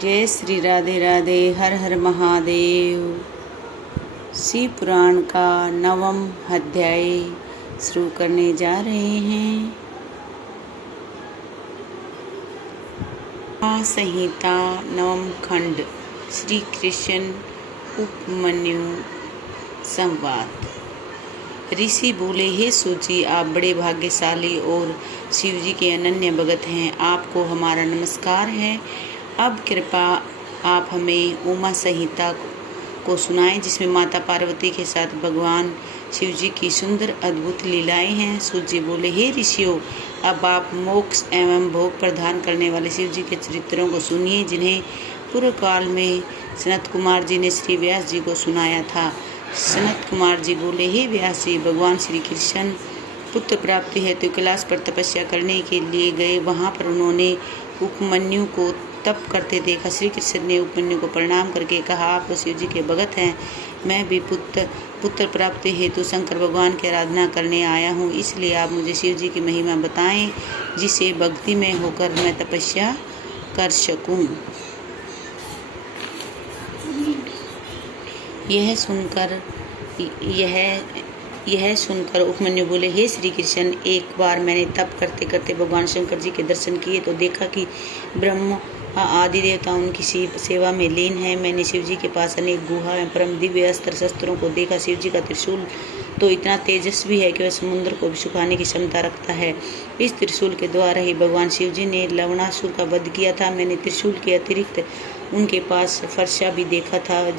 जय श्री राधे राधे, हर हर महादेव। शिव पुराण का 9वां अध्याय शुरू करने जा रहे हैं। संहिता 9वां खंड, श्री कृष्ण उपमन्यु संवाद। ऋषि बोले, हे सूची, आप बड़े भाग्यशाली और शिव जी के अनन्य भगत हैं। आपको हमारा नमस्कार है। अब कृपा आप हमें उमा संहिता को सुनाएं, जिसमें माता पार्वती के साथ भगवान शिव जी की सुंदर अद्भुत लीलाएं हैं। सूची बोले, हे ऋषियों, अब आप मोक्ष एवं भोग प्रदान करने वाले शिव जी के चरित्रों को सुनिए, जिन्हें पूर्व काल में सनत कुमार जी ने श्री व्यास जी को सुनाया था। सनत कुमार जी बोले, हे व्यास जी, भगवान श्री कृष्ण पुत्र प्राप्ति हेतु कैलाश पर तपस्या करने के लिए गए। वहां पर उन्होंने उपमन्यु को तप करते देखा। श्री कृष्ण ने उपमन्यु को प्रणाम करके कहा, आप शिव जी के भगत हैं। मैं भी पुत्र प्राप्ति हेतु शंकर भगवान की आराधना करने आया हूँ, इसलिए आप मुझे शिव जी की महिमा बताएं, जिसे भक्ति में होकर मैं तपस्या कर सकूं। यह सुनकर उपमन्यु बोले, हे श्री कृष्ण, एक बार मैंने तप करते करते भगवान शंकर जी के दर्शन किए तो देखा कि ब्रह्म आदि देवता उनकी सेवा में लीन है। मैंने शिव जी के पास अनेक गुहा एवं परम दिव्य अस्त्र शस्त्रों को देखा। शिव जी का त्रिशूल तो इतना तेजस्वी है कि वह समुद्र को भी सुखाने की क्षमता रखता है। इस त्रिशूल के द्वारा ही भगवान शिव जी ने लवणासुर का वध किया था। मैंने त्रिशूल के अतिरिक्त उनके पास फरसा भी देखा था।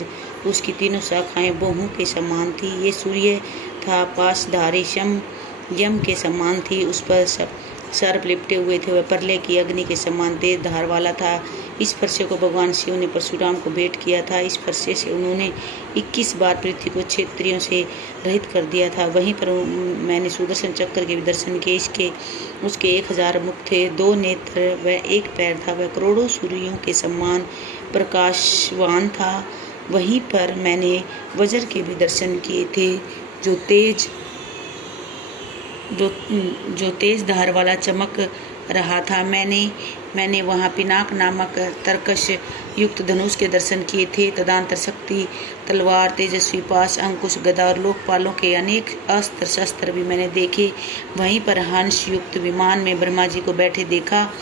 उसकी तीनों शाखाएं बाहों के समान थी। ये सूर्य था, पाशधारी यम के समान थी। उस पर सर्प लिपटे हुए थे। वह प्रलय की अग्नि के समान तेज धार वाला था। इस फरसे को भगवान शिव ने परशुराम को भेंट किया था। इस फरसे से उन्होंने 21 बार पृथ्वी को क्षेत्रियों से रहित कर दिया था। वहीं पर मैंने सुदर्शन चक्र के भी दर्शन किए। उसके 1000 मुख थे, 2 नेत्र व 1 पैर था। वह करोड़ों सूर्यों के समान प्रकाशवान था। वहीं पर मैंने वज्र के भी दर्शन किए थे, जो तेज धार वाला चमक रहा था। मैंने वहाँ पिनाक नामक तरकश युक्त धनुष के दर्शन किए थे। तदंतर शक्ति, तलवार, तेजस्वी पाश, अंकुश, गदा और लोकपालों के अनेक अस्त्र शस्त्र भी मैंने देखे। वहीं पर हंस युक्त विमान में ब्रह्मा जी को बैठे देखा।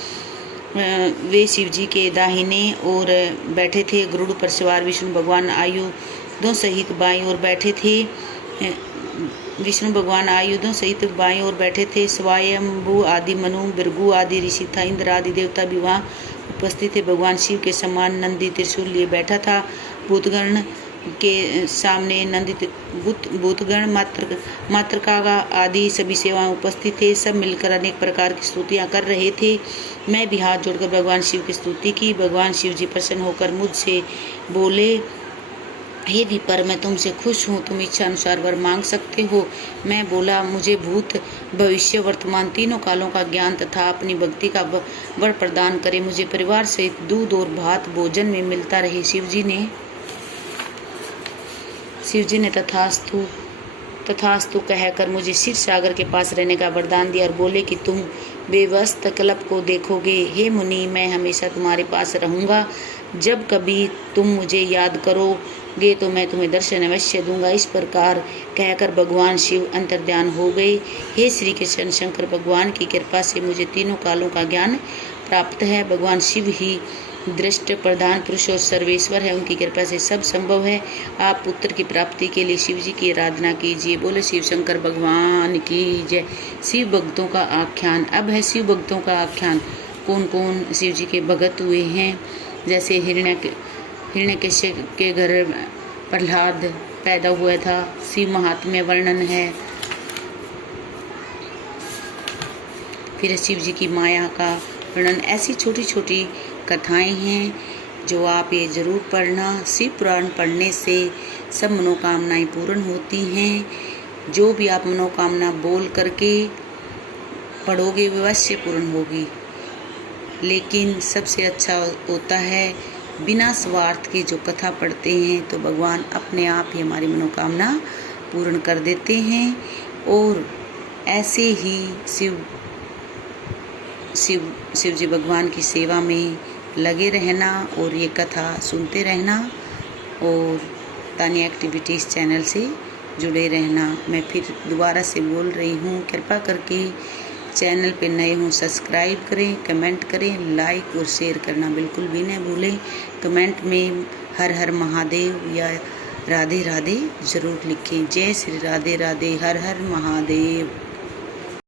वे शिव जी के दाहिने ओर बैठे थे। गरुड़ पर सवार विष्णु भगवान आयुधों सहित बाईं ओर बैठे थे। स्वयंभू आदि मनु, भृगु आदि ऋषि था। इंद्र आदि देवता भी वहाँ उपस्थित थे। भगवान शिव के समान नंदी त्रिशूल लिए बैठा था। भूतगण के सामने नंदित भूतगण मातृका आदि सभी सेवाएं उपस्थित थे। सब मिलकर अनेक प्रकार की स्तुतियां कर रहे थे। मैं भी हाथ जोड़कर भगवान शिव की स्तुति की। भगवान शिव जी प्रसन्न होकर मुझसे बोले, हे विपर, मैं तुमसे खुश हूँ। तुम इच्छा अनुसार वर मांग सकते हो। मैं बोला, मुझे भूत, भविष्य, वर्तमान तीनों कालों का ज्ञान तथा अपनी भक्ति का वर प्रदान करे। मुझे परिवार सहित दूध और भात भोजन में मिलता रहे। शिव जी ने तथास्तु कहकर मुझे क्षीर सागर के पास रहने का वरदान दिया और बोले कि तुम बेवस्त कल्प को देखोगे। हे मुनि, मैं हमेशा तुम्हारे पास रहूंगा। जब कभी तुम मुझे याद करोगे तो मैं तुम्हें दर्शन अवश्य दूंगा। इस प्रकार कहकर भगवान शिव अंतर्ध्यान हो गए। हे श्री कृष्ण, शंकर भगवान की कृपा से मुझे तीनों कालों का ज्ञान प्राप्त है। भगवान शिव ही दृष्ट प्रधान पुरुष और सर्वेश्वर है। उनकी कृपा से सब संभव है। आप पुत्र की प्राप्ति के लिए शिव जी की आराधना कीजिए। बोले शिव शंकर भगवान की जय। शिव भक्तों का आख्यान। अब है शिव भक्तों का आख्यान। कौन कौन शिव जी के भगत हुए हैं। जैसे हिरण्यकश्यप के घर प्रहलाद पैदा हुआ था। शिव महात्म्य वर्णन है। फिर शिव जी की माया का वर्णन। ऐसी छोटी छोटी कथाएं हैं जो आप ये जरूर पढ़ना। शिव पुराण पढ़ने से सब मनोकामनाएं पूर्ण होती हैं। जो भी आप मनोकामना बोल करके पढ़ोगे वे अवश्य पूर्ण होगी। लेकिन सबसे अच्छा होता है बिना स्वार्थ की जो कथा पढ़ते हैं, तो भगवान अपने आप ही हमारी मनोकामना पूर्ण कर देते हैं। और ऐसे ही शिव जी भगवान की सेवा में लगे रहना और ये कथा सुनते रहना और तानिया एक्टिविटीज़ चैनल से जुड़े रहना। मैं फिर दोबारा से बोल रही हूँ, कृपा करके चैनल पे नए हों सब्सक्राइब करें, कमेंट करें, लाइक और शेयर करना बिल्कुल भी न भूलें। कमेंट में हर हर महादेव या राधे राधे ज़रूर लिखें। जय श्री राधे राधे, हर हर महादेव।